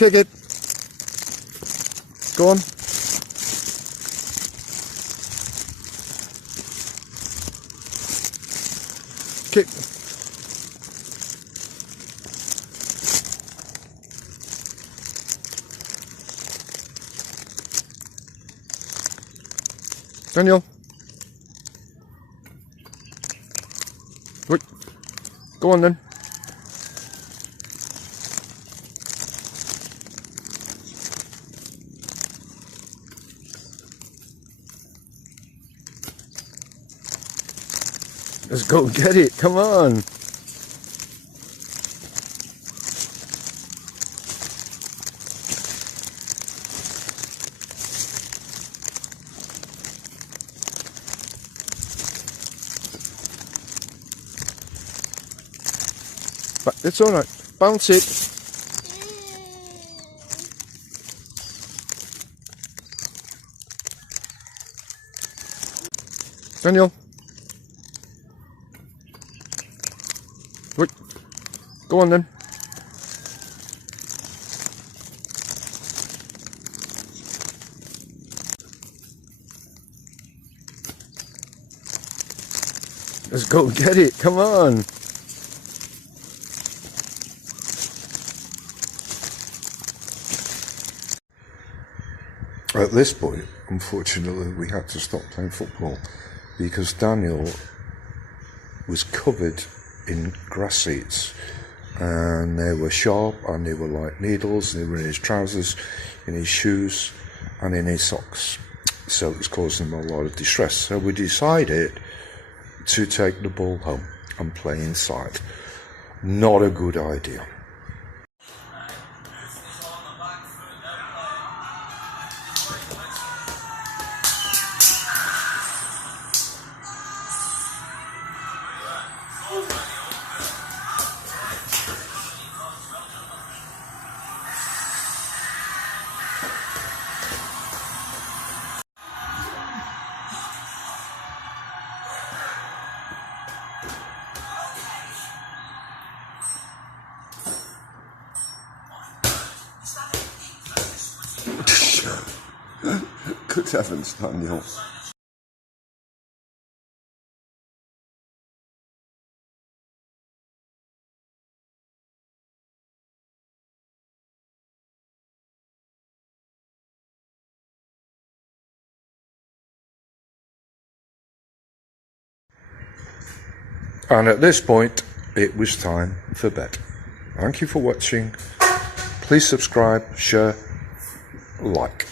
Kick it. Go on. Kick. Daniel. Wait. Go on then. Let's go get it, come on. But it's alright, bounce it. Daniel. Wait. Go on then. Let's go get it, come on. At this point, unfortunately, we had to stop playing football because Daniel was covered in grass seeds, and they were sharp and they were like needles. They were in his trousers, in his shoes and in his socks, so it was causing him a lot of distress. So we decided to take the ball home and play inside. Not a good idea. Good heavens, Daniel. And at this point, it was time for bed. Thank you for watching. Please subscribe, share, like.